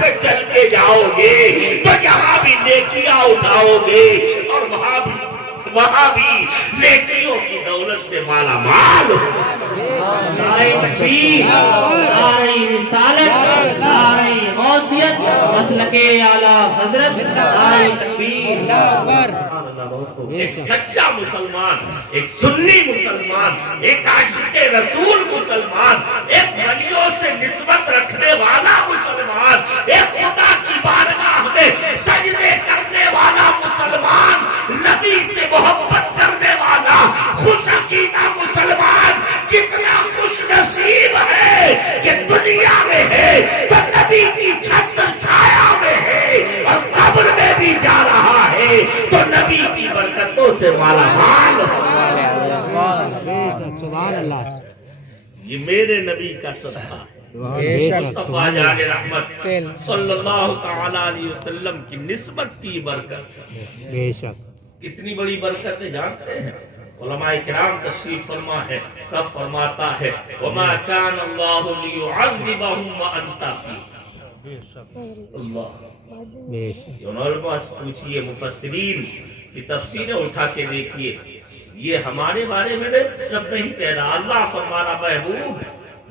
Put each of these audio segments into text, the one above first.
پہ چل کے جاؤ گے تو یہاں بھی نیکیاں اٹھاؤ گے اور وہاں بھی نیکیوں کی دولت سے مالا مال ہو۔ نعرہ تکبیر، نعرہ رسالت، نعرہ غوثیت، مسلک اعلیٰ حضرت، نعرہ تکبیر۔ ایک سچا مسلمان، ایک سنی مسلمان، ایک عاشق رسول مسلمان، ایک ولیوں سے نسبت رکھنے والا مسلمان، ایک خدا کی بارگاہ میں سجدے کرنے والا مسلمان، نبی سے محبت کرنے والا خوش عقیدہ مسلمان کتنا خوش نصیب ہے کہ دنیا میں ہے تو نبی کی چھت چھایا میں ہے اور قبر میں بھی جا رہا ہے تو نبی کی برکتوں سے مالا مال۔ سبحان اللہ۔ یہ میرے نبی کا صدقہ ہے، مصطفیٰ جان رحمت صلی اللہ تعالیٰ علیہ وسلم کی نسبت کی برکت ہے۔ بے شک۔ کتنی بڑی برکت ہے جانتے ہیں؟ علماء کرام تشریف فرما ہے، رب فرماتا ہے وَمَا كَانَ اللَّهُ لِيُعَذِّبَهُمْ وَأَنْتَ فِيهِمْ۔ اللہ بے شک۔ یہ علماء پوچھئے، مفسرین کی تفسیریں اٹھا کے دیکھیے، یہ ہمارے بارے میں رب نہیں کہہ رہا، اللہ فرما رہا محبوب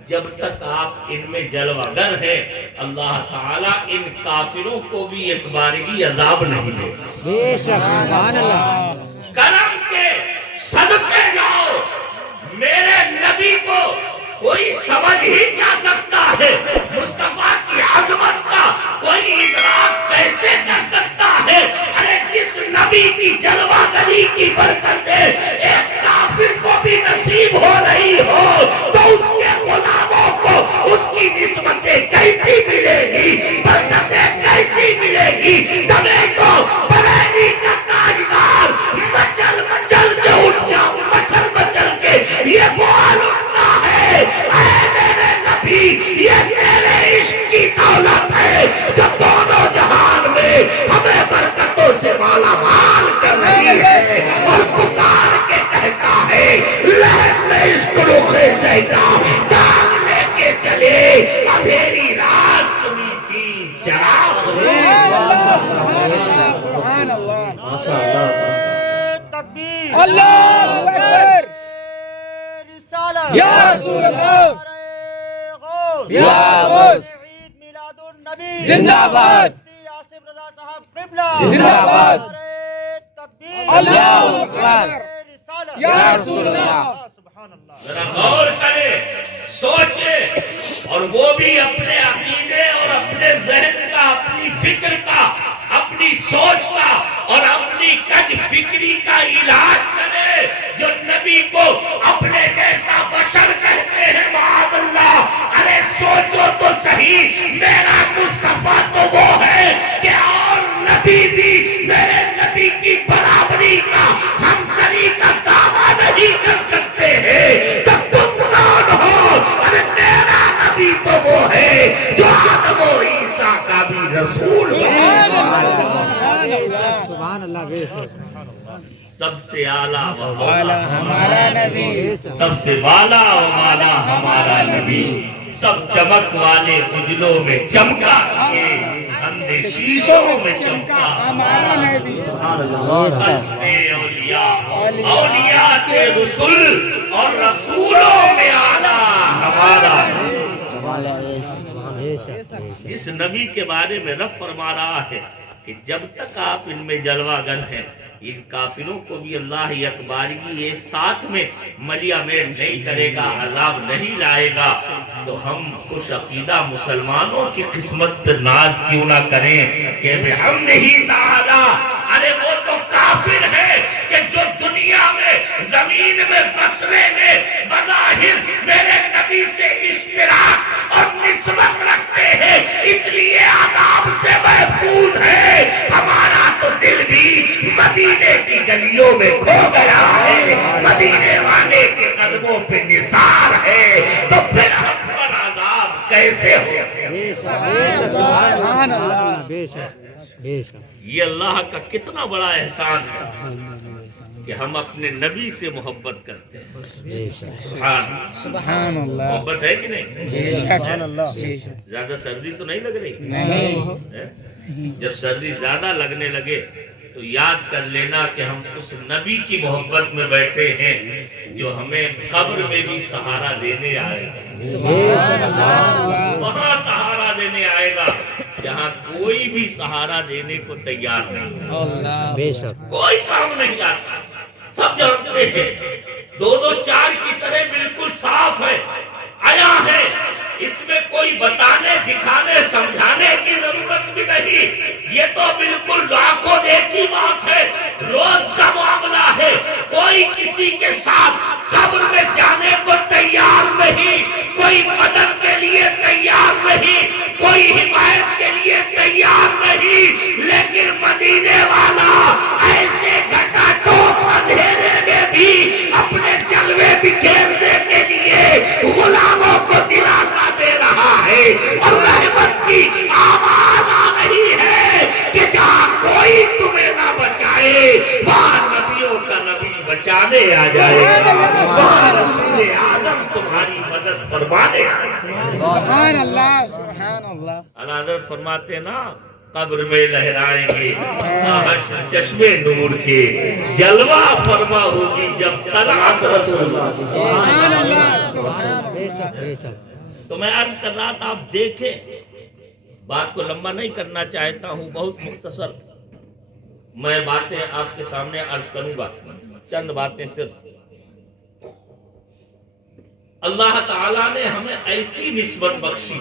جب تک آپ ان میں جلوہ گر ہیں اللہ تعالیٰ ان کافروں کو بھی ایک بارگی عذاب نہیں دے گا۔ بے شک۔ سبحان اللہ۔ کرم کے صدقے لاؤ، میرے نبی کو کوئی سمجھ ہی کیا سکتا ہے، مصطفیٰ کی عظمت کا کوئی ادراک کیسے کر سکتا ہے؟ ارے جس نبی کی جلوہ گری کی برکتیں ایک کافر کو بھی نصیب ہو رہی ہو تو اس کے غلاموں کو اس کی نسبتیں کیسی ملے گی، برکتیں کیسی ملے گی؟ تمہیں کو بریلی کا تاجدار مچل مچل کے اٹھ جاؤ، مچل مچل کے یہ بول اٹھتا ہے، اے میرے نبی یہ میرے عشق کی دولت ہے جو دونوں جہان میں ہمیں برکتوں سے مالا مال کر رہی ہے، اور پکار کے کہتا ہے لہر میں عشق روخے شہدا داغ لے کے چلے اندھیری رات سنی تھی چراغ۔ سبحان اللہ۔ تکبیر، اللہ اکبر۔ رسالت، یا رسول اللہ، غوث، یا غوث، عید میلاد النبی، زندہ باد، مفتی آصف رضا صاحب قبلہ، زندہ باد، تکبیر، اللہ اکبر، رسالت، یا رسول اللہ۔ سبحان اللہ۔ ذرا غور کرے، سوچے، اور وہ بھی اپنے عقیدے اور اپنے ذہن کا، اپنی فکر کا، اپنی سوچ کا اور اپنی کج فکری کا علاج کرے جو نبی کو اپنے جیسا بشر کہتے ہیں معاذ اللہ۔ ارے سوچو تو صحیح، میرا مصطفیٰ تو وہ ہے کہ اور نبی بھی میرے نبی کی برابری کا ہمسری کا دعویٰ نہیں کر سکتے ہیں تو تم کون ہو؟ ارے میرا نبی تو وہ ہے جو آدم و عیسیٰ کا بھی رسول ہے۔ سبحان اللہ۔ بے شک۔ سب سے اعلیٰ و مولا ہمارا نبی، سب سے بالا و مالا ہمارا نبی، سب چمک والے اجلوں میں چمکا کے اندھے شیشوں میں چمکا ہمارا نبی۔ سب سے اولیاء، اولیاء سے رسول اور رسولوں میں اعلیٰ ہمارا نبی۔ جس نبی کے بارے میں رب فرما رہا ہے کہ جب تک آپ ان میں جلوہ گر ہیں ان کافروں کو بھی اللہ اکبارگی ایک ساتھ میں ملیا میٹ نہیں کرے گا، عذاب نہیں لائے گا، تو ہم خوش عقیدہ مسلمانوں کی قسمت پر ناز کیوں نہ کریں کہ ہم نہیں تعالی۔ ارے وہ تو کافر ہے کہ جو دنیا میں زمین میں بسرے میں بظاہر میرے نبی سے اشتراک اور نسبت رکھتے ہیں اس لیے عذاب سے محفوظ ہے، ہمارا تو دل بھی مدینے کی گلیوں میں کھو گیا ہے، مدینے والے کے قدموں پہ نثار ہے، تو پھر ہم پر عذاب کیسے ہو؟ سبحان اللہ بے شک بے شک یہ اللہ کا کتنا بڑا احسان ہے کہ ہم اپنے نبی سے محبت کرتے ہیں. بے شک سبحان سبحان اللہ محبت ہے کہ نہیں؟ بے شک زیادہ سردی تو نہیں لگ رہی؟ نہیں جب سردی زیادہ لگنے لگے تو یاد کر لینا کہ ہم اس نبی کی محبت میں بیٹھے ہیں جو ہمیں قبر میں بھی سہارا دینے آئے گا. وہاں سہارا دینے آئے گا جہاں کوئی بھی سہارا دینے کو تیار نہیں. بے شک کوئی کام نہیں آتا. سب جانتے ہیں 2-2-4 کی طرح بالکل صاف ہے آیا ہے. اس میں کوئی بتانے دکھانے سمجھانے کی ضرورت بھی نہیں. یہ تو بالکل لاکھوں دیکھی بات ہے. روز کا معاملہ ہے. کوئی کسی کے ساتھ قبر میں جانے کو تیار نہیں. کوئی مدد کے لیے تیار نہیں. کوئی حمایت کے لیے تیار نہیں. لیکن مدینے والا ایسے گھٹا ٹوپ اندھیرے میں بھی اپنے جلوے بکھیرنے کے لیے غلاموں کو دلاسا دے رہا ہے اور رحمت کی آواز آ رہی ہے کہ جہاں کوئی تمہیں نہ بچائے وہاں نبیوں کا نبی بچانے آ جائے گا. وہاں رسول آدم تمہاری مدد فرمانے آئے گا. سبحان اللہ سبحان اللہ. اعلیٰ حضرت فرماتے ہیں نا قبر میں لہرائیں گے حشر چشمے نور کے جلوہ فرما ہوگی جب طلعت رسول اللہ. سبحان اللہ سبحان اللہ. بے شک بے شک. تو میں عرض کر رہا تھا آپ دیکھیں بات کو لمبا نہیں کرنا چاہتا ہوں بہت مختصر میں باتیں آپ کے سامنے عرض کروں گا چند باتیں صرف. اللہ تعالیٰ نے ہمیں ایسی نسبت بخشی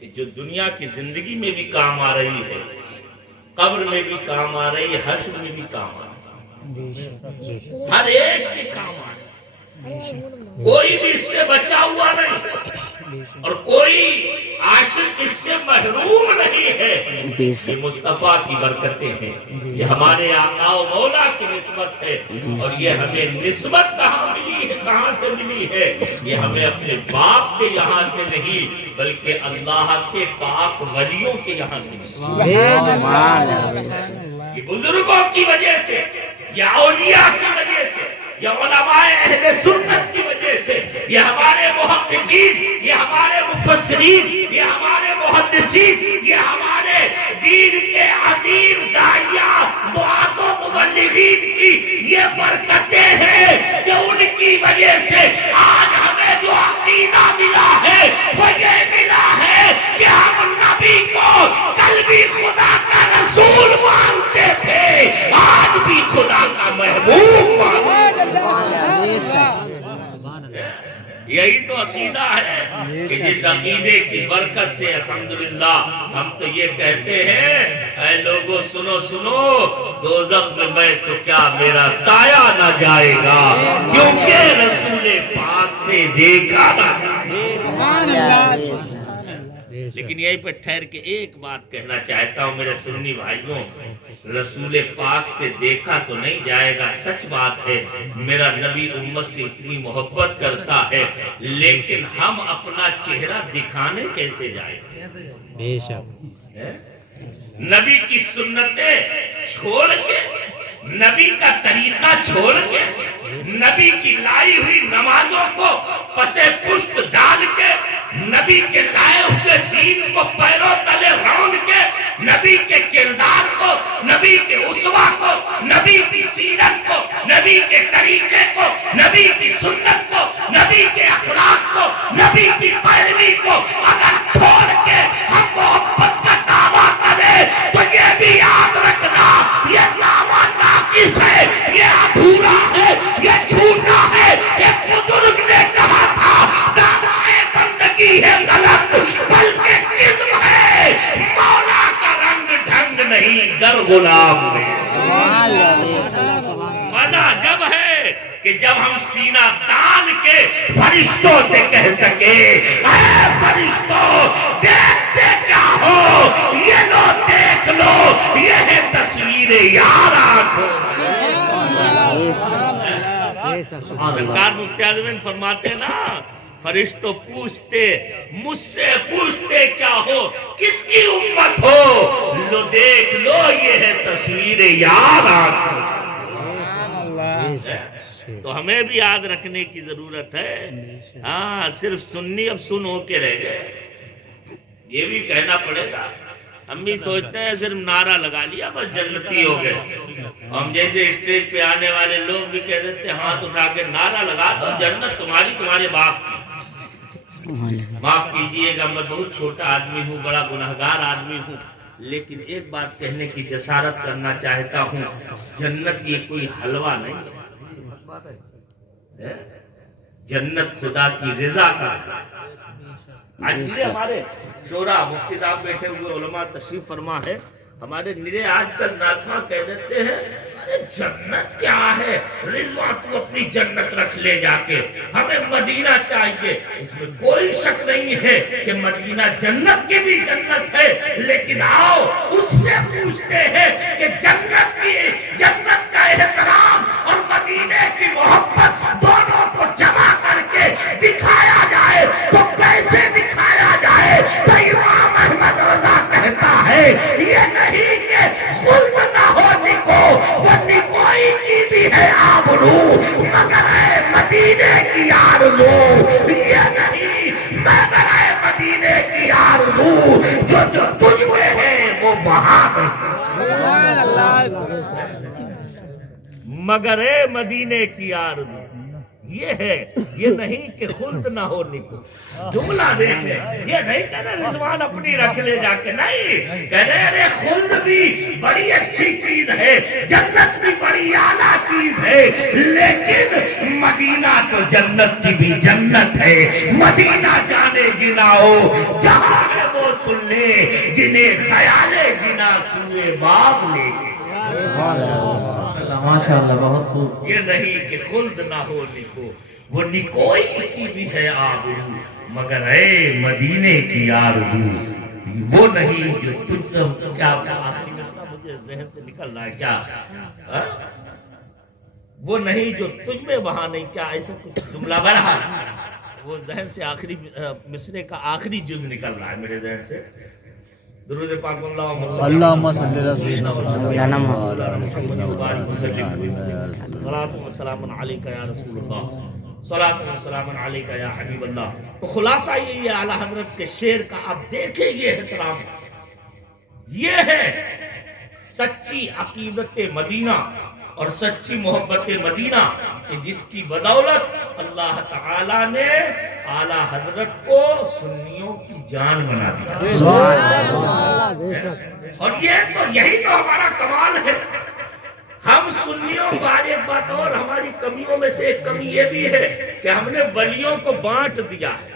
کہ جو دنیا کی زندگی میں بھی کام آ رہی ہے قبر میں بھی کام آ رہی ہے حشر میں بھی کام آ رہی ہے. ہر ایک کے کام آ رہی ہے. کوئی بھی اس سے بچا ہوا نہیں اور کوئی عاشق اس سے محروم نہیں ہے. یہ مصطفیٰ کی برکتیں ہیں. یہ ہمارے آقا و مولا کی نسبت ہے اور یہ ہمیں نسبت کہاں ملی ہے کہاں سے ملی ہے. یہ ہمیں اپنے باپ کے یہاں سے نہیں بلکہ اللہ کے پاک ولیوں کے یہاں سے ملی. یہ بزرگوں کی وجہ سے یا اولیاء کی وجہ سے یا علماء اہل سنت کی وجہ سے یہ ہمارے محققین یہ ہمارے مفسرین یہ ہمارے محدثین یہ ہمارے دین کے عظیم داعیہ دعاۃ و مبلغین کی یہ برکتیں ہیں کہ ان کی وجہ سے آج ہمیں جو عقیدہ ملا ہے وہ یہ ملا ہے کہ ہم نبی کو کل بھی خدا کا رسول مانتے تھے آج بھی خدا کا محبوب مانتے. یہی تو عقیدہ ہے کہ جس عقیدے کی برکت سے الحمدللہ ہم تو یہ کہتے ہیں اے لوگوں سنو سنو دوزخ میں تو کیا میرا سایہ نہ جائے گا کیونکہ رسول پاک سے دیکھا نہ جائے. لیکن یہیں پر ٹھہر کے ایک بات کہنا چاہتا ہوں میرے سنی بھائیوں رسول پاک سے دیکھا تو نہیں جائے گا سچ بات ہے میرا نبی امت سے اتنی محبت کرتا ہے لیکن ہم اپنا چہرہ دکھانے کیسے جائیں بے شک. نبی کی سنتیں چھوڑ کے نبی کا طریقہ چھوڑ کے نبی کی لائی ہوئی نمازوں کو پسے پشت ڈال کے نبی کے لائے ہوئے دین کو پیروں تلے رون کے نبی کے کردار کو نبی کے اسوہ کو نبی کی سیرت کو نبی کے طریقے کو نبی کی سنت کو نبی کے اخلاق کو نبی کی پیروی کو اگر چھوڑ کے ہم محبت کا دعویٰ کریں تو یہ بھی یاد رکھنا یہ دعویٰ ناقص ہے یہ ادھورا ہے یہ جھوٹا ہے. ایک بزرگ نے کہا تھا دعویٰ بندگی ہے غلط بلکہ قسم ہے مولا کا رنگ ڈھنگ نہیں گر غلام مزہ جب ہے کہ جب ہم سینہ تان کے فرشتوں سے کہہ سکے اے فرشتوں دیکھتے کیا ہو یہ لو دیکھ لو یہ ہے تصویر یار آنکھوں. سرکار مفتی اعظم فرماتے ہیں نا فرشتوں پوچھتے مجھ سے پوچھتے کیا ہو کس کی امت مت ہو، لو دیکھ لو یہ ہے تصویر یاد آنکھوں۔ تو ہمیں بھی یاد رکھنے کی ضرورت ہے۔ ہاں صرف سنی اب سن ہو کے رہ گئے، یہ بھی کہنا پڑے گا۔ ہم بھی سوچتے ہیں صرف نعرہ لگا لیا بس جنتی ہو گئے۔ ہم جیسے اسٹیج پہ آنے والے لوگ بھی کہہ دیتے ہیں ہاتھ اٹھا کے نعرہ لگا دو جنت تمہاری تمہارے باپ۔ معاف کیجئے گا میں بہت چھوٹا آدمی ہوں، بڑا گنہگار آدمی ہوں، لیکن ایک بات کہنے کی جسارت کرنا چاہتا ہوں، جنت یہ کوئی حلوہ نہیں ہے، جنت خدا کی رضا کا ہے۔ آج ہمارے شورا مفتی صاحب بیٹھے ہوئے علماء تشریف فرما ہے، ہمارے نرے آج کل ناتھاں کہہ دیتے ہیں ارے جنت کیا ہے، رضوان تو اپنی جنت رکھ لے جا کے، ہمیں مدینہ چاہیے۔ اس میں کوئی شک نہیں ہے کہ مدینہ جنت کی بھی جنت ہے، لیکن آؤ اس سے پوچھتے ہیں کہ جنت کا احترام اور مدینے کی محبت دونوں کو جمع کر کے دکھایا جائے تو کیسے دکھایا جائے؟ تو امام احمد رضا کہتا ہے یہ نہیں کہ خلد نہ ہو نکو، وہ نکوئی کی بھی ہے آبرو، مگر ہے مدینے کی آرزو، یہ نہیں مگر ہے مدینے کی آرزو، جو تجھ میں ہے وہ وہاں مگر ہے مدینے کی آرزو، یہ ہے، یہ نہیں کہ خلد نہ ہو نکو۔ جملہ دیکھیں، یہ نہیں کہہ رہے رضوان اپنی رکھ لے جا کے، نہیں کہہ رہے ارے خلد بھی بڑی اچھی چیز ہے، جنت بھی بڑی اعلیٰ چیز ہے، لیکن مدینہ تو جنت کی بھی جنت ہے۔ مدینہ جانے جناؤ جہاں ہے وہ سن لے، جنہیں خیال جنا سوئے باب لے گے۔ ماشاءاللہ بہت خوب۔ یہ نہیں کہ خلد نہ ہو نکو، وہ نکوئی کی بھی ہے آبرو، مگر اے مدینے کی آرزو، وہ نہیں جو تجھ کیا آخری مسئلہ مجھے ذہن سے نکل رہا ہے کیا، وہ نہیں جو تجھ میں وہاں نہیں، کیا ایسا کچھ جملہ بڑھا، وہ ذہن سے آخری مصرے کا آخری جز نکل رہا ہے میرے ذہن سے۔ درود پاک اللہم صلی اللہ صلاۃ و سلام علیکہ یا رسول اللہ، صلاۃ و سلام علیکہ یا حبیب اللہ۔ تو خلاصہ یہ اعلیٰ حضرت کے شعر کا اب دیکھیں یہ احترام، یہ ہے سچی عقیدت مدینہ اور سچی محبت مدینہ کہ جس کی بدولت اللہ تعالیٰ نے اعلیٰ حضرت کو سنیوں کی جان بنا دیا، اور یہی تو ہمارا کمال ہے۔ ہم سنیوں کو آج ایک بات اور، ہماری کمیوں میں سے ایک کمی یہ بھی ہے کہ ہم نے ولیوں کو بانٹ دیا ہے،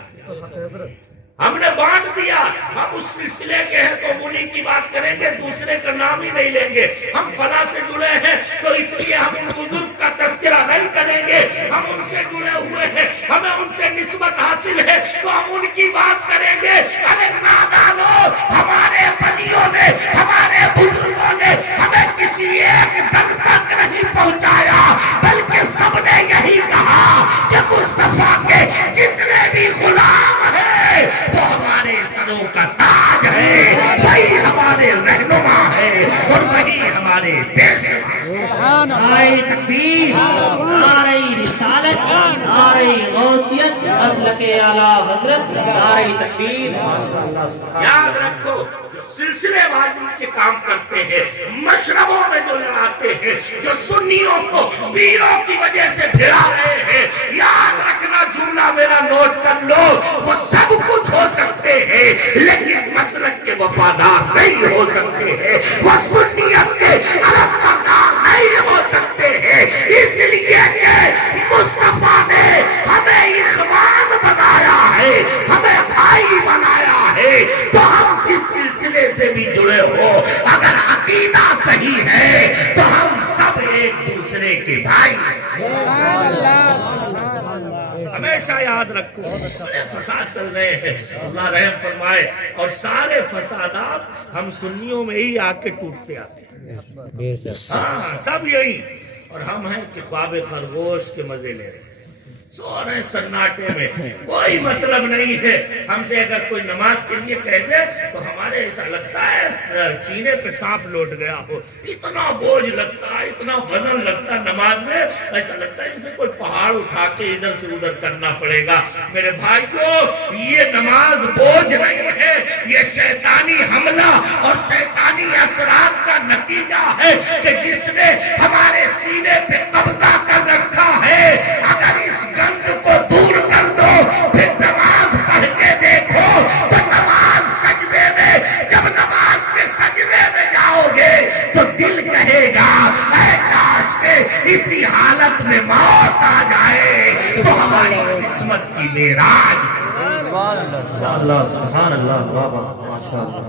ہم نے بانٹ دیا، ہم اس سلسلے کے ہیں تو انہی کی بات کریں گے، دوسرے کا نام ہی نہیں لیں گے۔ ہم فلاں سے جڑے ہیں تو اس لیے ہم ان بزرگ کا تذکرہ نہیں کریں گے، ہم ان سے جڑے ہوئے ہیں، ہمیں ان سے نسبت حاصل ہے تو ہم ان کی بات کریں گے۔ ارے نادانو، ہمارے ولیوں نے، ہمارے بزرگوں نے ہمیں کسی ایک دن تک نہیں پہنچایا، بلکہ سب نے یہی کہا کہ مصطفیٰ کے جتنے بھی غلام ہیں وہ ہمارے سروں کا تاج ہے، وہی ہمارے رہنما ہے اور وہی ہمارے پیشوا۔ نعرہ تکبیر، نعرہ رسالت، نعرہ غوثیت، مسلک اعلیٰ حضرت، نعرہ تکبیر۔ یاد رکھو سلسلے بازی کے کام کرتے ہیں، مشربوں میں جو لڑاتے ہیں، جو سنیوں کو پیروں کی وجہ سے پھرا رہے ہیں، یاد رکھنا جملہ میرا نوٹ کر لو، وہ سب کچھ ہو سکتے ہیں لیکن مسلک کے وفادار نہیں ہو سکتے ہیں، وہ سنیت کے علمبردار نہیں ہو سکتے ہیں، اس لیے کہ مصطفیٰ نے ہمیں اخوان بنایا ہے، ہمیں بھائی بنایا ہے۔ تو ہم جس سلسلے سے بھی جڑے ہو، اگر عقیدہ صحیح ہے تو ہم سب ایک دوسرے کے بھائی ہیں۔ ہمیشہ یاد رکھو بڑے فساد چل رہے ہیں، اللہ رحم فرمائے، اور سارے فسادات ہم سنیوں میں ہی آ کے ٹوٹتے آتے ہیں، سب یہی، اور ہم ہیں کہ خواب خرگوش کے مزے لے رہے ہیں۔ سو رہے سناٹے میں، کوئی مطلب نہیں ہے. ہم سے اگر کوئی نماز کے لیے کہہ دے تو ہمارے ایسا لگتا ہے سینے پہ سانپ لوٹ گیا ہو. اتنا بوجھ لگتا ہے، اتنا وزن لگتا ہے نماز میں، ایسا لگتا ہے جسے کوئی پہاڑ اٹھا کے ادھر سے ادھر کرنا پڑے گا. میرے بھائیو، یہ نماز بوجھ نہیں ہے، یہ شیطانی حملہ اور شیطانی اثرات کا نتیجہ ہے کہ جس نے ہمارے سینے پہ قبضہ کر رکھا ہے. اگر اس گند کو دور کر دو، پھر نماز پڑھ کے دیکھو تو نماز سجدے میں، جب نماز کے سجدے میں جاؤ گے تو دل کہے گا اے کاش کہ اسی حالت میں موت آ جائے تو ہماری قسمت کی معراج. سبحان اللہ، واہ واہ، ماشاءاللہ.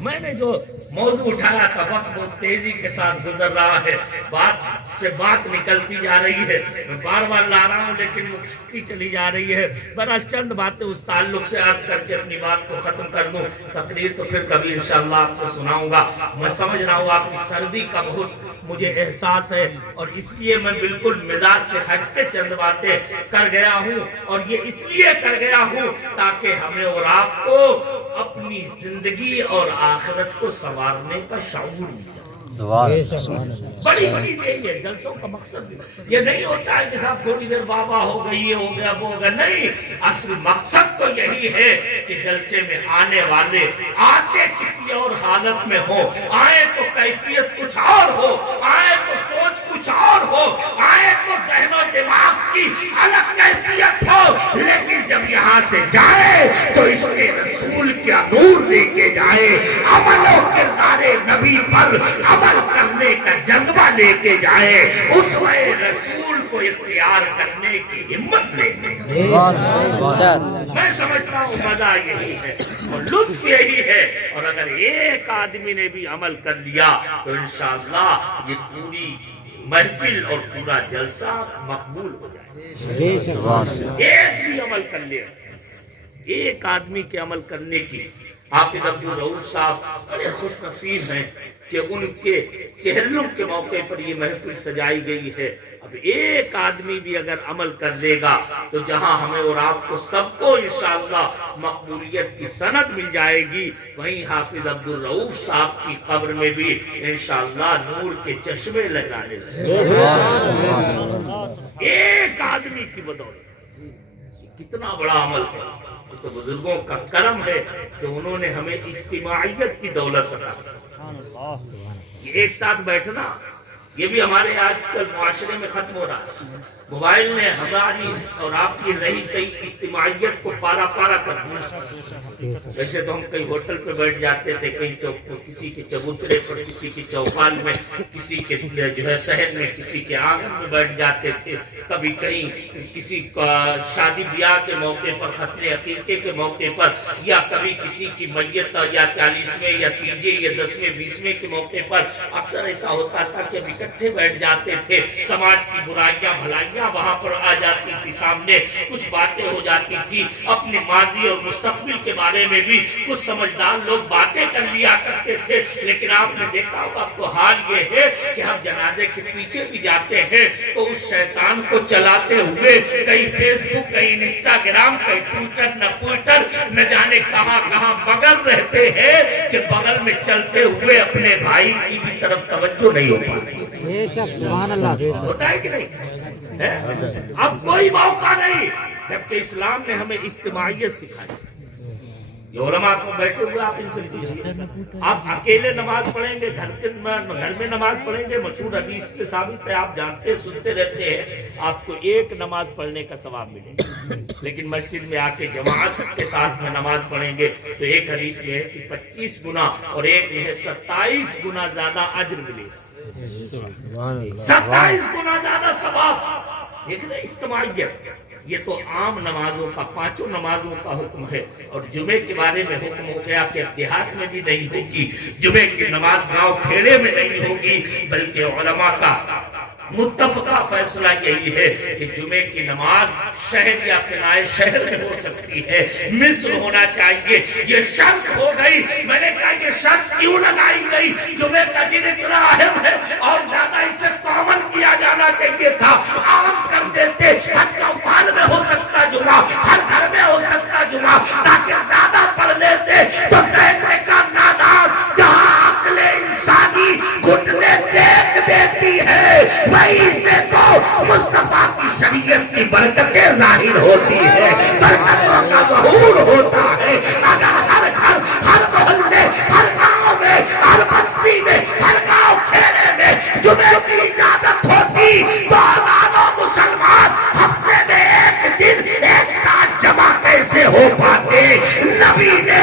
میں نے جو موضوع اٹھایا تھا، وقت بہت تیزی کے ساتھ گزر رہا ہے، بات سے بات نکلتی جا رہی ہے، میں بار بار لا رہا ہوں لیکن وہ کھنچتی چلی جا رہی ہے. بہرحال چند باتیں اس تعلق سے عرض کر کے اپنی بات کو ختم کر دوں. تقریر تو پھر کبھی انشاءاللہ آپ کو سناؤں گا. میں سمجھ رہا ہوں آپ کی سردی کا بہت مجھے احساس ہے، اور اس لیے میں بالکل مزاج سے ہٹ کے چند باتیں کر گیا ہوں، اور یہ اس لیے کر گیا ہوں تاکہ ہمیں اور آپ کو اپنی زندگی اور آخرت کو سنوارنے کا شعور ملے. بڑی چیز یہی ہے. جلسوں کا مقصد یہ نہیں ہوتا ہے کہ صاحب تھوڑی دیر بابا ہو گئی، یہ ہو گیا، وہ ہو گیا. نہیں، اصل مقصد تو یہی ہے کہ جلسے میں آنے والے آتے کسی اور حالت میں ہو، آئے تو کیفیت کچھ اور ہو، آئے تو سوچ کچھ اور ہو، آئے تو ذہن و دماغ کی الگ کیفیت ہو، لیکن جب یہاں سے جائے تو اس کے رسول کیا نور لے کے جائے، عمل و کردار نبی پر عمل کرنے کا جذبہ لے کے جائے، اس رسول کو اختیار کرنے کی ہمت لے کے جائے. میں سمجھتا ہوں مزہ یہی ہے اور لطف یہی ہے. اور اگر ایک آدمی نے بھی عمل کر لیا تو انشاءاللہ یہ پوری محفل اور پورا جلسہ مقبول ہو جائے. ایک بھی عمل کر لیا، ایک آدمی کے عمل کرنے کی. حافظ عبدالرؤف صاحب بڑے خوش نصیب ہیں کہ ان کے چہلوں کے موقع پر یہ محفل سجائی گئی ہے. اب ایک آدمی بھی اگر عمل کر لے گا تو جہاں ہمیں اور آپ کو سب کو انشاءاللہ مقبولیت کی سند مل جائے گی، وہیں حافظ عبدالرؤف صاحب کی قبر میں بھی انشاءاللہ نور کے چشمے لگانے لگے. ایک آدمی کی بدولت کتنا بڑا عمل ہے. تو بزرگوں کا کرم ہے کہ انہوں نے ہمیں اجتماعیت کی دولت عطا کی. یہ ایک ساتھ بیٹھنا یہ بھی ہمارے آج کل معاشرے میں ختم ہو رہا ہے. موبائل نے ہماری اور آپ کی رہی صحیح اجتماعیت کو پارا پارا کر دیا. ویسے تو ہم کئی ہوٹل پہ بیٹھ جاتے تھے، کئی چوک کسی کے چبوترے پر، کسی کے چوپال میں، کسی کے جو ہے شہر میں، کسی کے آنگن میں بیٹھ جاتے تھے. کبھی کہیں کسی شادی بیاہ کے موقع پر، ختنہ عقیقے کے موقع پر، یا کبھی کسی کی میت یا 40ویں یا 30 یا 10ویں 20ویں کے موقع پر اکثر ایسا ہوتا تھا کہ ہم اکٹھے بیٹھ جاتے تھے. سماج کی برائیاں بھلائیاں وہاں پر آ جاتی تھی سامنے، کچھ باتیں ہو جاتی تھی. اپنے ماضی اور مستقبل کے بارے میں بھی کچھ سمجھدار لوگ باتیں کر لیا کرتے تھے. لیکن آپ نے دیکھا ہوگا اب تو حال یہ ہے کہ ہم جنازے کے پیچھے بھی جاتے ہیں تو اس شیطان کو چلاتے ہوئے کہیں فیس بک، کہیں انسٹاگرام، کہیں ٹویٹر، نہ ٹویٹر، نہ جانے کہاں کہاں بغل رہتے ہیں کہ بغل میں چلتے ہوئے اپنے بھائی کی بھی طرف توجہ نہیں ہو پاتی. ہوتا ہے کہ نہیں؟ اب کوئی موقع نہیں، جبکہ اسلام نے ہمیں اجتماعیت سکھائی. یہ علماء بیٹھے ہوئے آپ ان سے پوچھیے، آپ اکیلے نماز پڑھیں گے، گھر میں نماز پڑھیں گے، مشہور حدیث سے ثابت ہے، آپ جانتے سنتے رہتے ہیں، آپ کو ایک نماز پڑھنے کا ثواب ملے گا. لیکن مسجد میں آ کے جماعت کے ساتھ میں نماز پڑھیں گے تو ایک حدیث میں ہے کہ 25 گنا اور ایک میں ہے 27 گنا زیادہ اجر ملے گا. 27 گنا زیادہ ثواب. دیکھنا اجتماعیت، یہ تو عام نمازوں کا، 5 نمازوں کا حکم ہے. اور جمعے کے بارے میں حکم ہو گیا کہ دیہات میں بھی نہیں ہوگی، جمعے کی نماز گاؤں کھیڑے میں نہیں ہوگی، بلکہ علماء کا متفقہ فیصلہ یہی ہے کہ جمعے کی نماز شہر یا فنائے شہر میں ہو سکتی ہے، مصر ہونا چاہیے. یہ شرط ہو گئی. میں نے کہا یہ شرط کیوں لگائی گئی؟ جمعے کا دن اتنا اہم ہے اور زیادہ اسے کامن کیا جانا چاہیے تھا، عام کر دیتے. ہر چوپال میں میں ہو سکتا جمعہ، ہر گھر میں ہو سکتا جمعہ، تاکہ زیادہ پڑھ لیتے تو سینکڑے کا نادان جہاں عقل انسانی گھٹنے ٹیک دیتی ہے، وہیں سے تو مصطفیٰ کی شریعت کی برکتیں ظاہر ہوتی ہے، برکتوں کا ظہور ہوتا ہے۔ اگر ہر گھر، ہر محلے، ہر گاؤں میں، ہر بستی میں، ہر گاؤں کھیرے میں جمعے کی اجازت ہوتی تو ہزاروں مسلمان ہفتے میں ایک دن ایک ساتھ جمع کیسے ہو پاتے؟ نبی نے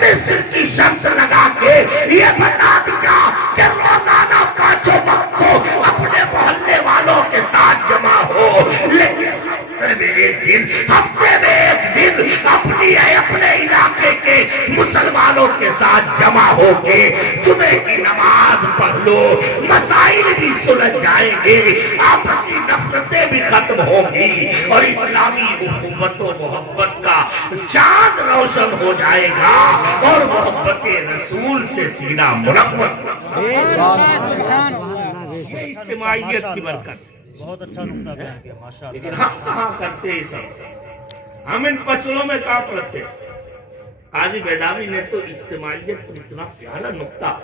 مصر کی شرط لگا کے یہ بتا دیا کہ روزانہ پانچوں وقت کو اپنے محلے والوں کے ساتھ جمع ہو، لیکن ہفتے میں ایک دن اپنے علاقے کے مسلمانوں کے ساتھ جمع ہو کے جمعے کی نماز پڑھ لو، مسائل بھی سلجھ جائیں گے، آپسی نفرتیں بھی ختم ہوں گی اور اسلامی اخوت و محبت کا چاند روشن ہو جائے گا اور محبت رسول سے سینہ منور۔ یہ اجتماعیت کی برکت۔ بہت اچھا نقطہ بیان کیا ماشاءاللہ۔ لیکن ہم کہاں کرتے ہیں سب؟ ہم ان پچڑوں میں کہاں پڑتے ہیں؟ قاضی بیضاوی نے تو اجتماعیت پر اتنا پیارا نقطہ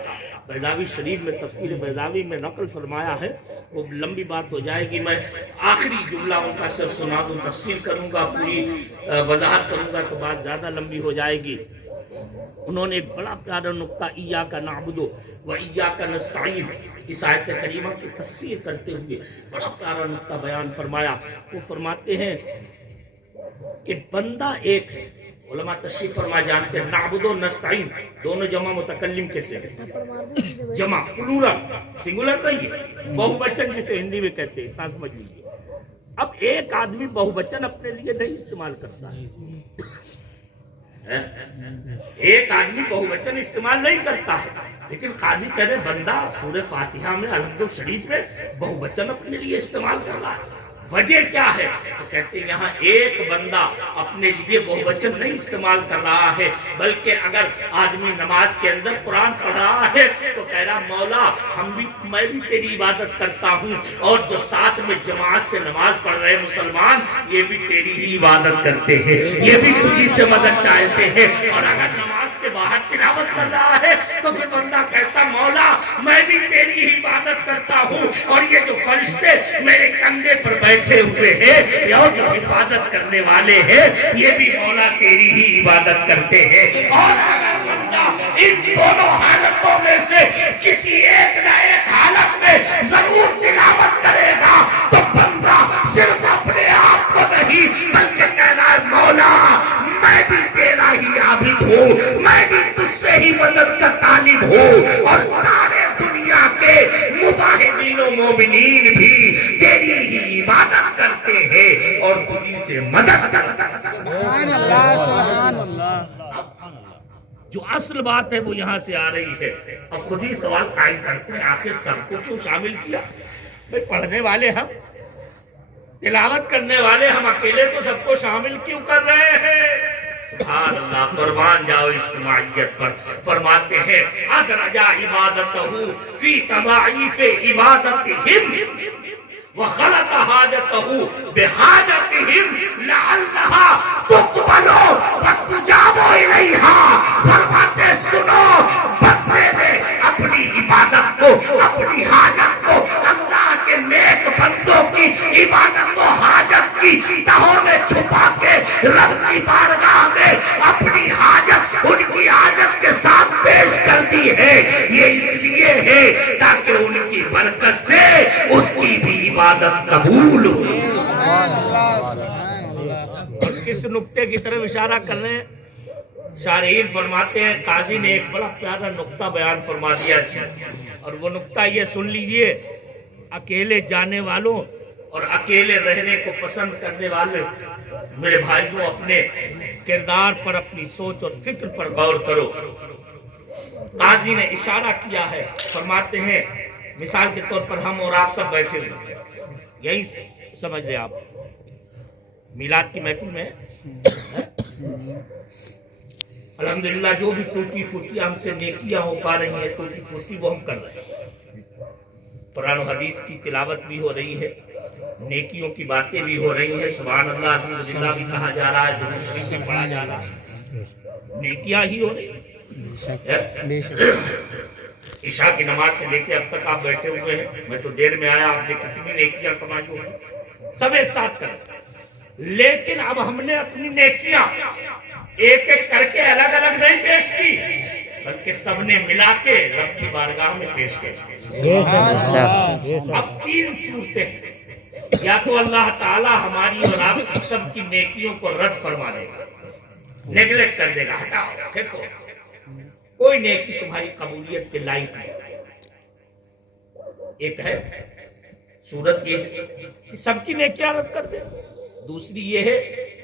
بیضاوی شریف میں، تفسیر بیضاوی میں نقل فرمایا ہے، وہ لمبی بات ہو جائے گی، میں آخری جملہ ان کا صرف سنا دوں، تفسیر کروں گا، پوری وضاحت کروں گا تو بات زیادہ لمبی ہو جائے گی۔ انہوں نے ایک بڑا پیارا نقطہ ایاک نعبد و ایاک نستعین، اس آیت کریمہ کی تفسیر کرتے ہوئے بڑا پیارا نقطہ بیان فرمایا۔ وہ فرماتے ہیں کہ بندہ ایک ہے، علماء تشریف فرما جانتے ہیں نعبد و نستعین دونوں جمع متکلم کیسے ہیں؟ جمع پلورل، سنگولر نہیں ہے، بہو بچن جسے ہندی میں کہتے ہیں، اتنا سمجھ لیجیے۔ اب ایک آدمی بہو بچن اپنے لیے نہیں استعمال کرتا ہے، ایک آدمی بہو بچن استعمال نہیں کرتا ہے، لیکن قاضی کہہ رہے بندہ سورہ فاتحہ میں الحمد شریف میں بہو بچن اپنے لیے استعمال کر رہا ہے، وجہ کیا ہے؟ تو کہتے ہیں یہاں ایک بندہ اپنے لیے بہو بچن نہیں استعمال کر رہا ہے، بلکہ اگر آدمی نماز کے اندر قرآن پڑھ رہا ہے تو کہہ رہا مولا میں بھی تیری عبادت کرتا ہوں، اور جو ساتھ میں جماعت سے نماز پڑھ رہے مسلمان یہ بھی تیری ہی عبادت کرتے ہیں، یہ بھی تجھی سے مدد چاہتے ہیں، اور اگر نماز کے باہر تلاوت کر رہا ہے تو پھر بندہ کہتا مولا میں بھی تیری ہی عبادت کرتا ہوں، اور یہ جو فرشتے میرے کندھے پر بیٹھے ہوئے ہیں یا جو حفاظت کرنے والے ہیں یہ بھی مولا تیری ہی عبادت کرتے ہیں۔ اور اگر بندہ ان دونوں حالتوں میں سے کسی ایک نہ ایک حالت میں ضرور تلاوت کرے گا تو بندہ صرف اپنے آپ کو نہیں بلکہ کہنا ہے مولا میں بھی تیرا ہی عابد ہوں، میں بھی تجھ سے ہی مدد کا طالب ہوں، اور سارے دنیا کے مجاہدین و مومنین بھی تیری ہی عبادت کرتے ہیں اور تجھی سے مدد کرتے ہیں۔ سبحان اللہ، سبحان اللہ۔ جو اصل بات ہے وہ یہاں سے آ رہی ہے۔ اب خود ہی سوال قائم کرتے ہیں آخر سب کو کیوں شامل کیا؟ بھئی پڑھنے والے ہم، تلاوت کرنے والے ہم اکیلے تو سب کو شامل کیوں کر رہے ہیں؟ سبحان اللہ، قربان جاؤ اجتماعیت پر۔ فرماتے ہیں ادرجا عبادتہ فی تضاعیف عبادتہم وخلط حاجتہ بحاجتہم لعلہا تقبل وتجاب الیہا۔ فرماتے سنو بندے نے اپنی عبادت کو، اپنی حاجت کو اللہ کے نیک بندوں کی عبادت و حاجت کی تہوں میں چھپا کے رب کی بارگاہ میں اپنی حاجت ان کی حاجت کے ساتھ پیش کر دی ہے۔ یہ اس لیے ہے تاکہ ان کی برکت سے اس کی بھی عبادت قبول ہو۔ اور کس نقطے کی طرف اشارہ کر رہے ہیں؟ شارحین فرماتے ہیں قاضی نے ایک بڑا پیارا نقطہ بیان فرما دیا ہے، اور وہ نقطہ یہ سن لیجئے، اکیلے جانے والوں اور اکیلے رہنے کو پسند کرنے والے میرے بھائیوں اپنے کردار پر، اپنی سوچ اور فکر پر غور کرو۔ قاضی نے اشارہ کیا ہے، فرماتے ہیں مثال کے طور پر ہم اور آپ سب بیٹھے ہوئے، یہی سمجھ لیں آپ میلاد کی محفل میں الحمدللہ جو بھی ٹوٹی پھوٹی ہم سے نیکیاں ہو پا رہی ہیں ٹوٹی پھوٹی وہ ہم کر رہے ہیں، قرآن و حدیث کی تلاوت بھی ہو رہی ہے، نیکیوں کی باتیں بھی ہو رہی ہیں، سبحان اللہ الحمدللہ بھی کہا جا رہا ہے، درود شریف بھی پڑھا جا رہا ہے، نیکیاں ہی ہو رہی ہیں۔ عشاء کی نماز سے لے کے اب تک آپ بیٹھے ہوئے ہیں، میں تو دیر میں آیا، آپ نے کتنی نیکیاں کمائی ہوئی، سب ایک ساتھ کریں، لیکن اب ہم نے اپنی نیکیاں ایک ایک کر کے الگ الگ نہیں پیش کی، بلکہ سب نے ملا کے رب کی بارگاہ میں پیش کی۔ اب تین صورتیں ہیں، یا تو اللہ تعالی ہماری اور آپ کی سب کی نیکیوں کو رد فرما دے گا، نیگلیکٹ کر دے گا، ہٹاؤ پھینکو، کوئی نیکی تمہاری قبولیت کے لائق نہیں۔ ایک ہے صورت یہ کہ سب کی نیکیاں رد کر دے، دوسری یہ ہے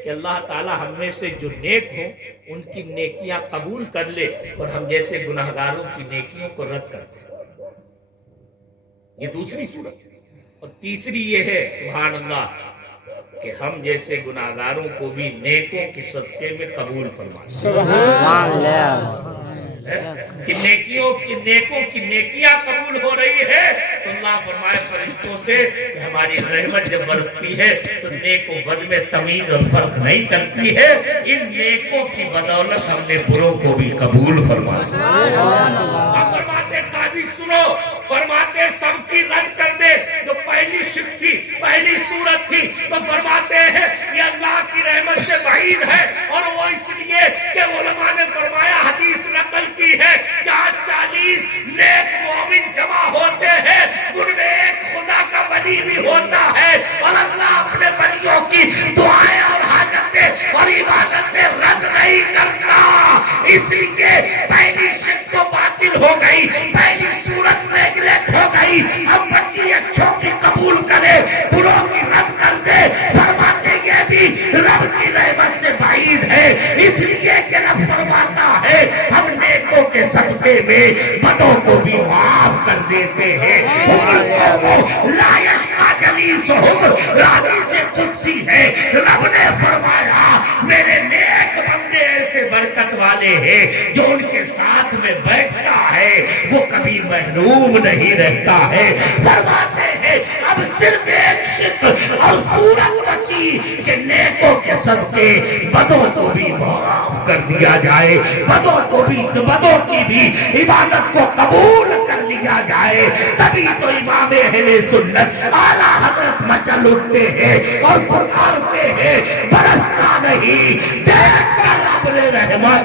کہ اللہ تعالی ہم میں سے جو نیک ہوں ان کی نیکیاں قبول کر لے اور ہم جیسے گناہگاروں کی نیکیوں کو رد کر دے، یہ دوسری صورت۔ اور تیسری یہ ہے سبحان اللہ کہ ہم جیسے گناہگاروں کو بھی نیکوں کے صدقے میں قبول فرما دے، کہ نیکوں کی نیکیاں قبول ہو رہی ہے تو اللہ فرمائے فرشتوں سے کہ ہماری رحمت جب برستی ہے تو نیک و بد میں تمیز اور فرق نہیں کرتی ہے، ان نیکوں کی بدولت ہم نے بروں کو بھی قبول فرما دیا۔ فرماتے قاضی سنو، فرماتے سب کی رد کر دے، جو پہلی شرک تھی، پہلی صورت تھی، تو فرماتے ہیں یہ اللہ کی رحمت سے بعید ہے، اور وہ اس لیے کہ علماء نے فرمایا، حدیث نقل کی ہے، جہاں 40 نیک مومن جمع ہوتے ہیں ان میں ایک خدا کا ولی بھی ہوتا ہے، اور اللہ اپنے ولیوں کی دعائیں اور حاجتیں اور عبادتیں رد نہیں کرتا، اس لیے پہلی شرک تو باطل ہو گئی، پہلی صورت نیگلیکٹ ہو گئی، اب بچی اچھوں کی قبول کرے، بروں کی رد کر دے۔ فرماتے یہ بھی رب کی رحمت سے بعید ہے، اس لیے کہ رب فرماتا ہے ہم نیکوں کے صدقے میں بدوں کو بھی معاف کر دیتے ہیں۔ لا یشقی جلیسہم، حدیث قدسی ہے، رب نے فرمایا میرے نیک بندے ایسے برکت والے ہیں جو ان کے ساتھ میں بیٹھتا ہے وہ کبھی محروم نہیں رہتا ہے۔ فرماتے ہیں اب صرف ایک شرط اور صورت بچی کہ نیکوں کے صدقے بدوں کو بھی معاف کر دیا جائے، بدوں کی بھی عبادت کو قبول کر لیا جائے، تبھی تو امام اہل سنت اعلیٰ حضرت مچل اٹھتے ہیں اور پکارتے ہیں برستا نہیں، دیکھ کر رب نے رحمت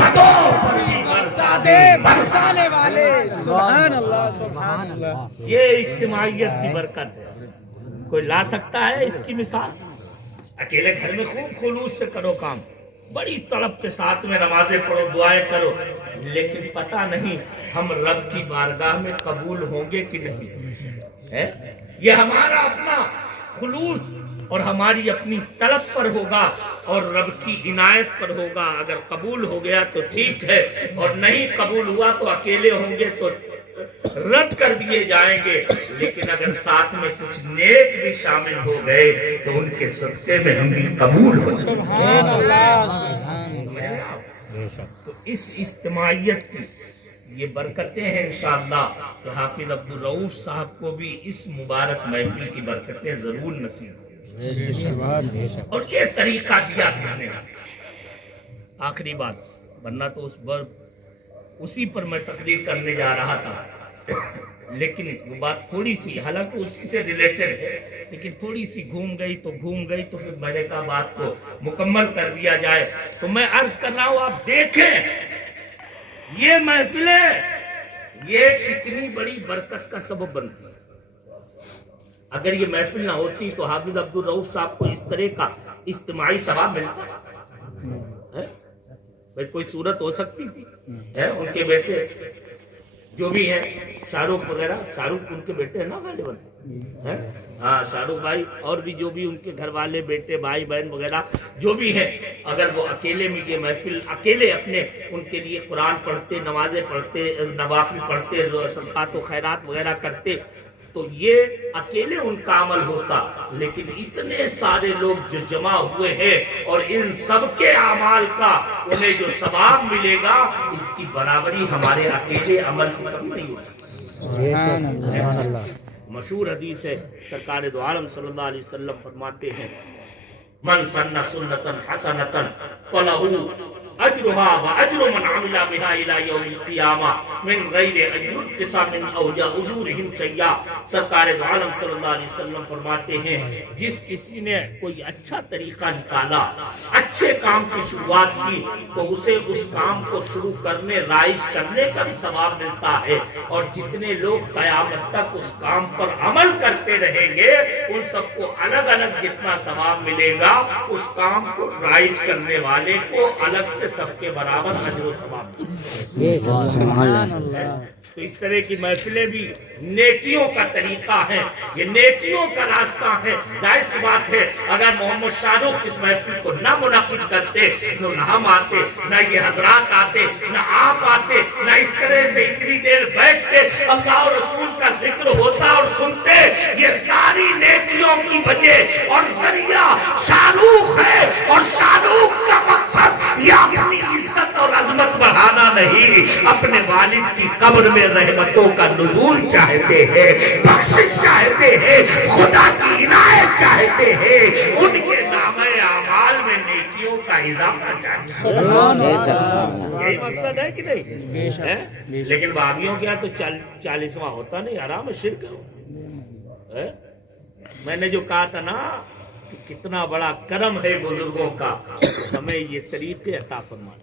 بدوں پر بھی برسانے والے، سبحان اللہ سبحان اللہ۔ یہ اجتماعیت کی برکت ہے، کوئی لا سکتا ہے اس کی مثال؟ اکیلے گھر میں خوب خلوص سے کرو کام، بڑی طلب کے ساتھ میں نمازیں پڑھو، دعائیں کرو، لیکن پتہ نہیں ہم رب کی بارگاہ میں قبول ہوں گے کہ نہیں ہے؟ یہ ہمارا اپنا خلوص اور ہماری اپنی طلب پر ہوگا اور رب کی عنایت پر ہوگا۔ اگر قبول ہو گیا تو ٹھیک ہے، اور نہیں قبول ہوا تو اکیلے ہوں گے تو رد کر دیے جائیں گے، لیکن اگر ساتھ میں کچھ نیک بھی شامل ہو گئے تو ان کے صدقے میں ہم بھی قبول ہو جائیں گے۔ سبحان اللہ سبحان اللہ۔ تو اس اجتماعیت کی یہ برکتیں ہیں انشاءاللہ کہ حافظ عبدالرؤوف صاحب کو بھی اس مبارک محفل کی برکتیں ضرور نصیب ہوں۔ اور یہ طریقہ دیا کس نے؟ آخری بات، ورنہ تو اسی پر میں تقریر کرنے جا رہا تھا، لیکن وہ بات تھوڑی سی، حالانکہ اسی سے ریلیٹڈ ہے، لیکن تھوڑی سی گھوم گئی تو پھر میں نے کہا بات کو مکمل کر دیا جائے۔ تو میں عرض کر رہا ہوں آپ دیکھیں یہ محفلیں یہ کتنی بڑی برکت کا سبب بنتی ہے۔ اگر یہ محفل نہ ہوتی تو حافظ عبدالرؤوف صاحب کو اس طرح کا اجتماعی ثواب ملتا ہے؟ بھئی کوئی صورت ہو سکتی تھی؟ ان کے بیٹے جو بھی ہیں شاہ رخ وغیرہ، شاہ رخ ان کے بیٹے ہیں نا غالباً، ہاں شاہ رخ بھائی، اور بھی جو بھی ان کے گھر والے بیٹے بھائی بہن وغیرہ جو بھی ہیں، اگر وہ اکیلے میں یہ محفل اکیلے اپنے ان کے لیے قرآن پڑھتے، نمازیں پڑھتے، نوافل پڑھتے، صدقات و خیرات وغیرہ کرتے تو یہ اکیلے ان کا عمل ہوتا، لیکن اتنے سارے لوگ جو جمع ہوئے ہیں اور ان سب کے اعمال کا انہیں جو ثواب ملے گا اس کی برابری ہمارے اکیلے عمل سے کبھی نہیں ہو سکتی۔ مشہور حدیث ہے، سرکار دو عالم صلی اللہ علیہ وسلم فرماتے ہیں من سن سنتن حسنتن فلہو اجرها واجر من عمل بها الى یوم القیامہ من غیر ان ينقص من اجورهم شیئا۔ سرکار دو عالم صلی اللہ علیہ وسلم فرماتے ہیں جس کسی نے کوئی اچھا طریقہ نکالا، اچھے کام کی شروعات کی، تو اسے اس کام کو شروع کرنے، رائج کرنے کا بھی ثواب ملتا ہے، اور جتنے لوگ قیامت تک اس کام پر عمل کرتے رہیں گے ان سب کو الگ الگ جتنا ثواب ملے گا، اس کام کو رائج کرنے والے کو الگ سے سب کے برابر اجر و ثواب ملے گا۔ تو اس طرح کی محفلیں بھی نیکیوں کا طریقہ ہے، یہ نیکیوں کا راستہ ہے۔ ظاہر سی بات ہے اگر محمد شاہ رخ اس محفل کو نہ منعقد کرتے، نہ ہم آتے، نہ یہ حضرات آتے، نہ آپ آتے، نہ اس طرح سے اتنی دیر بیٹھتے، اللہ اور رسول کا ذکر ہوتا اور سنتے، یہ ساری نیکیوں کی وجہ اور ذریعہ شاہ رخ ہے، اور شاہ رخ کا مقصد یہ اپنی عزت اور عظمت بڑھانا نہیں، اپنے والد کی قبر میں رحمتوں کا نزول چاہتے ہیں، بخشش چاہتے ہیں، خدا کی عنایت چاہتے ہیں، ان کے نامہ اعمال میں نیکیوں کا اضافہ چاہتے ہیں۔ یہی مقصد ہے کہ نہیں؟ لیکن بھابھیوں کیا تو 40واں ہوتا نہیں، حرام شرک ہے۔ میں نے جو کہا تھا نا کہ کتنا بڑا کرم ہے بزرگوں کا، ہمیں یہ طریقے عطا فرماتے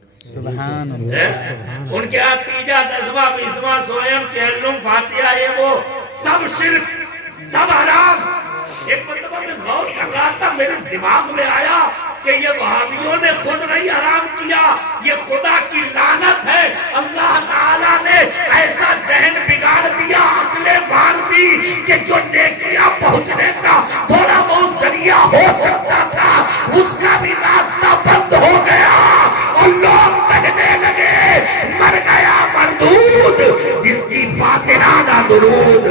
ان کے ہاتھ تیجا 10واں 20واں سوئم چہلم فاتحہ یہ وہ سب شرک، سب حرام۔ ایک مرتبہ میں غور کر رہا تھا، میرے دماغ میں آیا کہ یہ وہابیوں نے خود نہیں حرام کیا، یہ خدا کی لعنت ہے۔ اللہ تعالیٰ نے ایسا ذہن بگاڑ دیا، عقلیں مار دی کہ جو نیکیاں پہنچنے کا تھوڑا بہت ذریعہ ہو سکتا تھا اس کا بھی راستہ بند ہو گیا، اور لوگ کہنے لگے مر گیا مردود جس کی فاتحہ نہ درود۔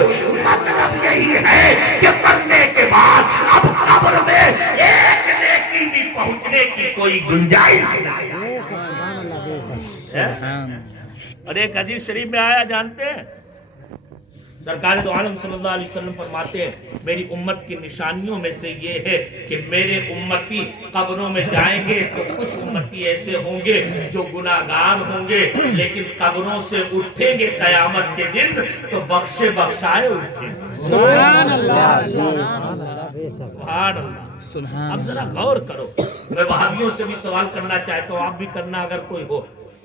مطلب یہی ہے کہ مرنے کے بعد اب قبر میں ایک نیکی بھی پہنچنے کی کوئی گنجائش نہیں۔ اور ایک حدیث شریف میں آیا جانتے ہیں، سرکار دو عالم صلی اللہ علیہ وسلم فرماتے ہیں میری امت کی نشانیوں میں سے یہ ہے کہ میرے امتی قبروں میں جائیں گے تو کچھ امتی ایسے ہوں گے جو گناہگار ہوں گے، لیکن قبروں سے اٹھیں گے قیامت کے دن تو بخشے بخشائے اٹھیں گے۔ سبحان اللہ، سبحان اللہ۔ اب ذرا غور کرو، میں وہابیوں سے بھی سوال کرنا چاہتا ہوں، آپ بھی کرنا اگر کوئی ہو۔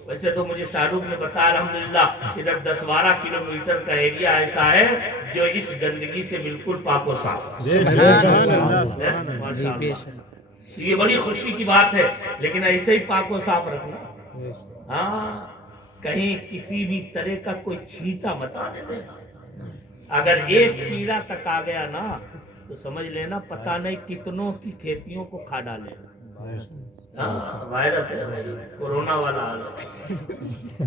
ویسے تو مجھے شاہ رخ نے بتایا الحمدللہ ادھر 10-12 کلومیٹر کا ایریا ایسا ہے جو اس گندگی سے بالکل پاک و صاف ہے۔ یہ بڑی خوشی کی بات ہے، لیکن ایسے ہی پاک و صاف رکھنا، ہاں کہیں کسی بھی طرح کا کوئی چھینٹا مت آنے دینا۔ اگر ایک کیڑا تک آ گیا نا تو سمجھ لینا پتہ نہیں کتنوں کی کھیتیوں کو کھا ڈالے۔ وائرس ہے کورونا والا حالت،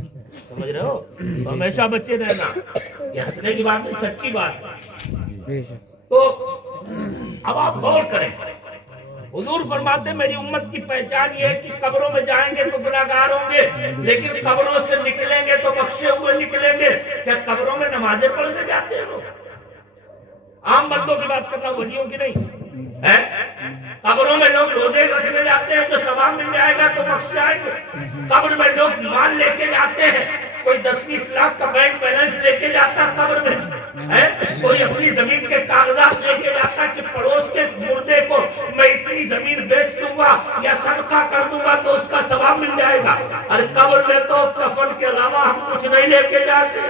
سمجھ رہے ہو؟ تو ہمیشہ بچے رہنا، یہ ہنسنے کی بات نہیں، سچی بات ہے۔ تو اب آپ غور کریں، حضور فرماتے میری امت کی پہچان یہ ہے کہ قبروں میں جائیں گے تو گناہگار ہوں گے، لیکن قبروں سے نکلیں گے تو بخشے ہوئے نکلیں گے۔ کیا قبروں میں نمازیں پڑھنے جاتے ہیں لوگ؟ عام بندوں کی بات کرنا، ولیوں کی نہیں ہے۔ قبروں میں لوگ روزے رکھنے جاتے ہیں تو ثواب مل جائے گا تو بخش جائیں گے۔ قبر میں لوگ مال لے کے جاتے ہیں، کوئی 10-20 لاکھ کا بینک بیلنس لے کے جاتا قبر میں ہے، کوئی اپنی زمین کے کاغذات لے کے جاتا کہ پڑوس کے مردے کو میں اتنی زمین بیچ دوں گا یا صدقہ کر دوں گا تو اس کا ثواب مل جائے گا۔ اور قبر میں تو کفن کے علاوہ ہم کچھ نہیں لے کے جاتے،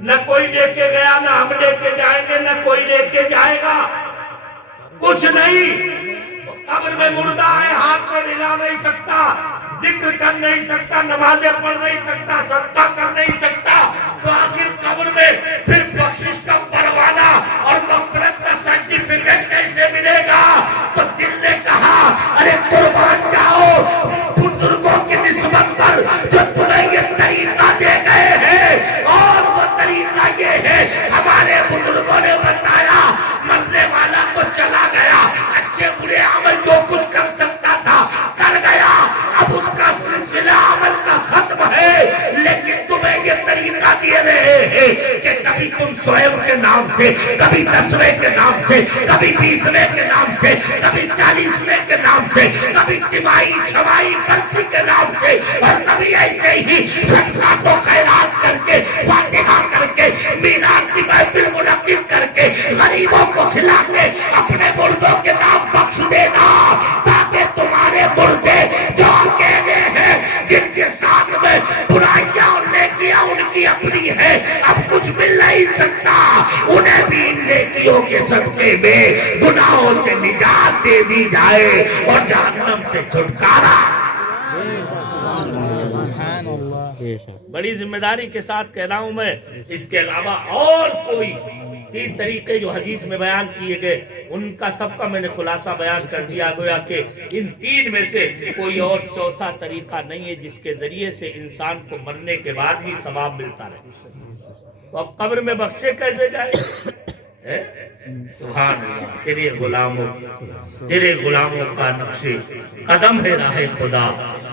نہ کوئی لے کے گیا، نہ ہم لے کے جائیں گے، نہ کوئی لے کے جائے گا، کچھ نہیں۔ قبر میں مردہ ہے، ہاتھ میں ہلا نہیں سکتا، ذکر کر نہیں سکتا، نمازیں پڑھ نہیں سکتا، صدقہ کر نہیں سکتا، تو آخر قبر میں پھر بخشش کا پروانہ اور مغفرت کا سرٹیفکیٹ کیسے ملے گا؟ تو دل نے کہا ارے قربان جاؤ بزرگوں کی نسبت پر جو تمہیں یہ طریقہ دے گئے ہیں، اور وہ طریقہ یہ ہے ہمارے بزرگوں نے بتایا، مرنے والا تو چلا گیا، اچھے برے عمل جو کچھ کر سکتا تھا کر گیا، اب اس کا سلسلہ عمل کا ختم ہے، لیکن تمہیں یہ طریقہ دیے رہے ہیں کہ کبھی تم سوئم کے نام سے، کبھی 10ویں کے نام سے، کبھی 20ویں کے نام سے، کبھی 40ویں کے نام سے، کبھی تمائی چھوائی برسی کے نام سے، اور کبھی ایسے ہی صدقات و خیرات کر کے، فاتحہ کر کے، میلاد کی محفل منعقد کر کے، غریبوں کو کھلا کے اپنے مردوں کے نام بخش دینا، تاکہ تمہارے مردے جو اکیلے ہیں، جن کے ساتھ میں برائیاں اور نیکیاں ان کی اپنی ہے، اب کچھ مل نہیں سکتا، انہیں بھی ان نیکیوں کے صدقے میں گناہوں سے نجات دے دی جائے اور جہنم سے چھٹکارا۔ بڑی ذمہ داری کے ساتھ کہہ رہا ہوں میں، اس کے علاوہ اور کوئی 3 طریقے جو حدیث میں بیان کیے گئے، ان کا سب کا میں نے خلاصہ بیان کر دیا، گویا کہ ان 3 میں سے کوئی اور چوتھا طریقہ نہیں ہے جس کے ذریعے سے انسان کو مرنے کے بعد بھی ثواب ملتا رہے۔ تو اب قبر میں بخشے کیسے جائے؟ سبحان اللہ، تیرے غلاموں کا نقش قدم ہے راہ خدا،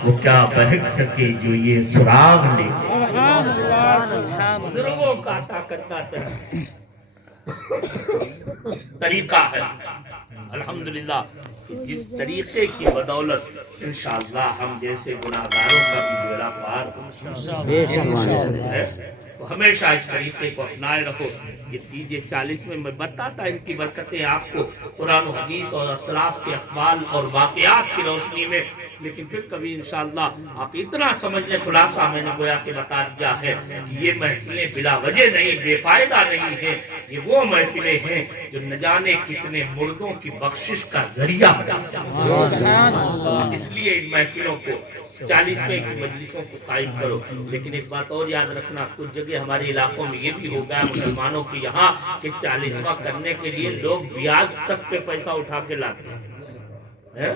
وہ کیا بہک سکے جو یہ سراغ لے۔ سبحان اللہ، سبحان اللہ۔ بزرگوں کا عطا کرتا طریقہ ہے الحمدللہ، جس طریقے کی بدولت انشاءاللہ ہم جیسے گناہگاروں کا بھی بیڑا پار ہے، تو ہمیشہ اس طریقے کو اپنائے رکھو۔ یہ 40 میں بتاتا ان کی برکتیں آپ کو قرآن و حدیث اور اسلاف کے اقوال اور واقعات کی روشنی میں، لیکن پھر کبھی انشاءاللہ آپ اتنا سمجھ لیں، خلاصہ میں نے گویا کہ بتا دیا ہے کہ یہ محفلیں بلا وجہ نہیں، بے فائدہ نہیں ہیں، یہ وہ محفلیں ہیں جو نہ جانے کتنے مردوں کی بخشش کا ذریعہ ہے۔ اس لیے ان محفلوں کو 40ویں کی مجلسوں کو قائم کرو۔ لیکن ایک بات اور یاد رکھنا، کچھ جگہ ہمارے علاقوں میں یہ بھی ہو گیا مسلمانوں کے یہاں کہ 40واں کرنے کے لیے لوگ بیاج تک پہ پیسہ اٹھا کے لاتے ہیں۔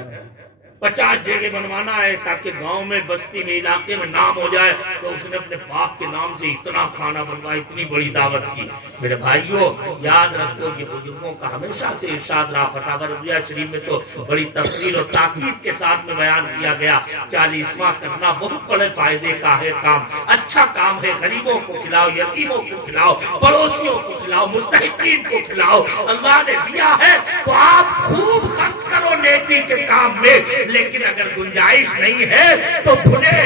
50 جگہ بنوانا ہے تاکہ گاؤں میں، بستی میں، علاقے میں نام ہو جائے، تو اس نے اپنے باپ کے نام سے اتنا کھانا بنوایا، اتنی بڑی دعوت کی۔ میرے بھائیوں یاد رکھو، یہ بزرگوں کا ہمیشہ سے ارشاد رہا، فتاوی رضویہ شریف میں تو بڑی تفصیل اور تاکید کے ساتھ میں بیان کیا گیا، 40واں کرنا بہت بڑے فائدے کا ہے کام، اچھا کام ہے۔ غریبوں کو کھلاؤ، یتیموں کو کھلاؤ، پڑوسیوں کو کھلاؤ، مستحقین کو کھلاؤ، اللہ نے دیا ہے تو آپ خوب خرچ کرو نیکی کے کام میں، لیکن اگر گنجائش نہیں ہے تو بھنے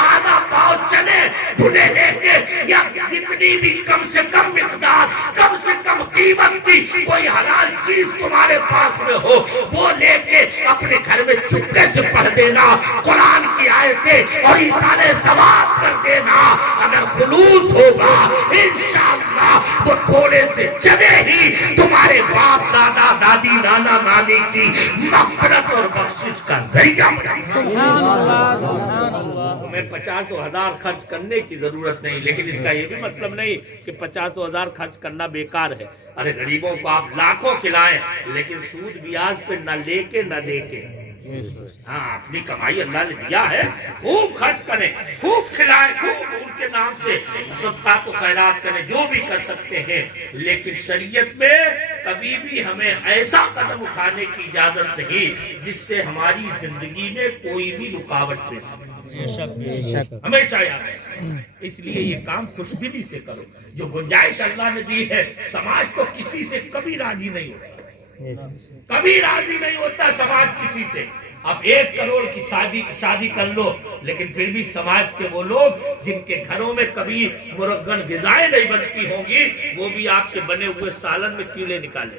آدھا پاؤ چنے بھنے لے کے، یا جتنی بھی کم سے کم مقدار، کم سے کم قیمت بھی کوئی حلال چیز تمہارے پاس میں ہو، وہ لے کے اپنے گھر میں چپکے سے پڑھ دینا، قرآن کی آیتیں اور ایصال ثواب کر دینا۔ اگر خلوص ہوگا انشاءاللہ وہ تھوڑے سے چنے ہی تمہارے باپ، دادا، دادی، نانا، نانی کی مغفرت اور بخشش کا ذریعہ سبحان اللہ، سبحان اللہ۔ ہمیں 50 و 1000 خرچ کرنے کی ضرورت نہیں، لیکن اس کا یہ بھی مطلب نہیں کہ 50 و 1000 خرچ کرنا بیکار ہے۔ ارے غریبوں کو آپ لاکھوں کھلائیں، لیکن سود بیاج پہ نہ لے کے نہ دے کے، ہاں اپنی کمائی اللہ نے دیا ہے، خوب خرچ کریں، خوب کھلائیں، خوب ان کے نام سے صدقات و خیرات کریں، جو بھی کر سکتے ہیں، لیکن شریعت میں کبھی بھی ہمیں ایسا قدم اٹھانے کی اجازت نہیں جس سے ہماری زندگی میں کوئی بھی رکاوٹ دے سکے۔ ہمیشہ یاد رکھیں، اس لیے یہ کام خوش دلی سے کرو۔ جو گنجائش اللہ نے دی ہے، سماج تو کسی سے کبھی راضی نہیں ہوتا، کبھی راضی نہیں ہوتا سماج کسی سے۔ اب 1 کروڑ کی شادی کر لو، لیکن پھر بھی سماج کے وہ لوگ جن کے گھروں میں کبھی مرغن غذائیں نہیں بنتی ہوں گی، وہ بھی آپ کے بنے ہوئے سالن میں کیڑے نکالے۔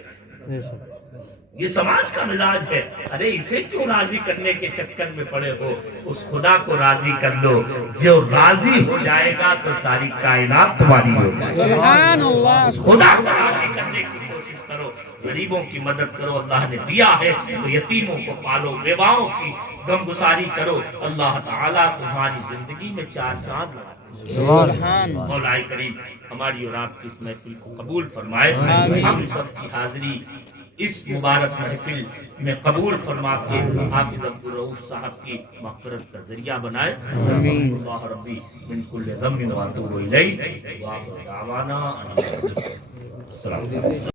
یہ سماج کا مزاج ہے۔ ارے اسے کیوں راضی کرنے کے چکر میں پڑے ہو؟ اس خدا کو راضی کر لو، جو راضی ہو جائے گا تو ساری کائنات تمہاری ہوگی۔ سبحان اللہ۔ اس خدا کو راضی کرنے کی کوشش کرو، غریبوں کی مدد کرو، اللہ نے دیا ہے تو یتیموں کو پالو، بیواؤں کی غمگساری کرو، اللہ تعالیٰ تمہاری زندگی میں 4 چاند لگا۔ مولا کریم ہماری اور آپ کی اس محفل کو قبول فرمائے، ہم سب کی حاضری اس مبارک محفل میں قبول فرما کے حافظ عبدالرؤوف صاحب کی مغفرت کا ذریعہ بنائے۔ اللہ ربی من کل ذنب واتوب الیہ، وآخر دعوانا السلام علیکم۔